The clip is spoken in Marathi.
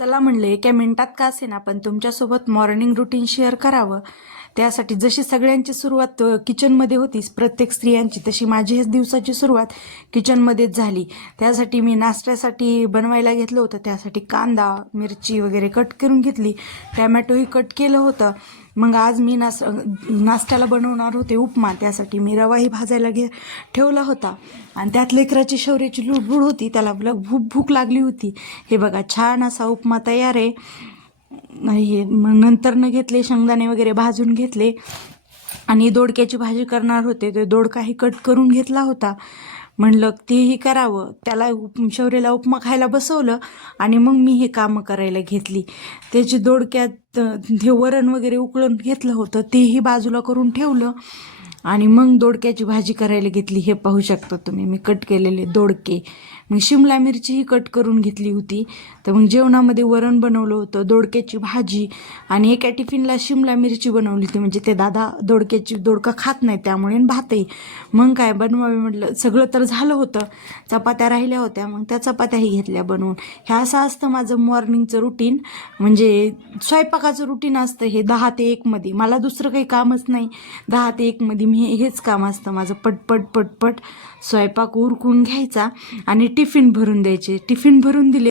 चला म्हणलं एका मिनिटात का असेना पण तुमच्यासोबत मॉर्निंग रुटीन शेअर करावं. त्यासाठी जशी सगळ्यांची सुरुवात किचनमध्ये होतीच प्रत्येक स्त्रियांची, तशी माझी ह्याच दिवसाची सुरुवात किचनमध्येच झाली. त्यासाठी मी नाश्त्यासाठी बनवायला घेतलं होतं. त्यासाठी कांदा मिरची वगैरे कट करून घेतली, टॅमॅटोही कट केलं होतं. मग आज मी नाश्त्याला बनवणार होते उपमा. त्यासाठी मी रवाही भाजायला ठेवला होता आणि त्यात लेकराची शौर्याची लुडबुड होती, त्याला भूक लागली होती. हे बघा छान असा उपमा तयार आहे. हे मग नंतरनं घेतले शेंगदाणे वगैरे भाजून घेतले आणि दोडक्याची भाजी करणार होते. ते दोडकाही कट करून घेतला होता. म्हणलं तेही करावं. त्याला शौर्याला उपमा खायला बसवलं आणि मग मी हे कामं करायला घेतली. त्याची दोडक्यात हे वरण वगैरे उकळून घेतलं होतं, तेही बाजूला करून ठेवलं आणि मग दोडक्याची भाजी करायला घेतली. हे पाहू शकता तुम्ही मी कट केलेले दोडके. मग शिमला मिरचीही कट करून घेतली होती. तर मग जेवणामध्ये वरण बनवलं होतं, दोडक्याची भाजी आणि एका टिफिनला शिमला मिरची बनवली होती. म्हणजे ते दादा दोडका खात नाही त्यामुळे भातही. मग काय बनवावे म्हटलं, सगळं तर झालं होतं. चपात्या राहिल्या होत्या, मग त्या चपात्याही घेतल्या बनवून. हे असं असतं माझं मॉर्निंगचं रुटीन. म्हणजे स्वयंपाकाचं रुटीन असतं हे 10 ते 1 मध्ये. मला दुसरं काही कामच नाही. 10 ते 1 मध्ये मी हेच काम असतं माझं. पटपट पटपट स्वयंपाक उरकून घ्यायचा आणि टिफिन भरून द्यायचे. टिफिन भरून दिले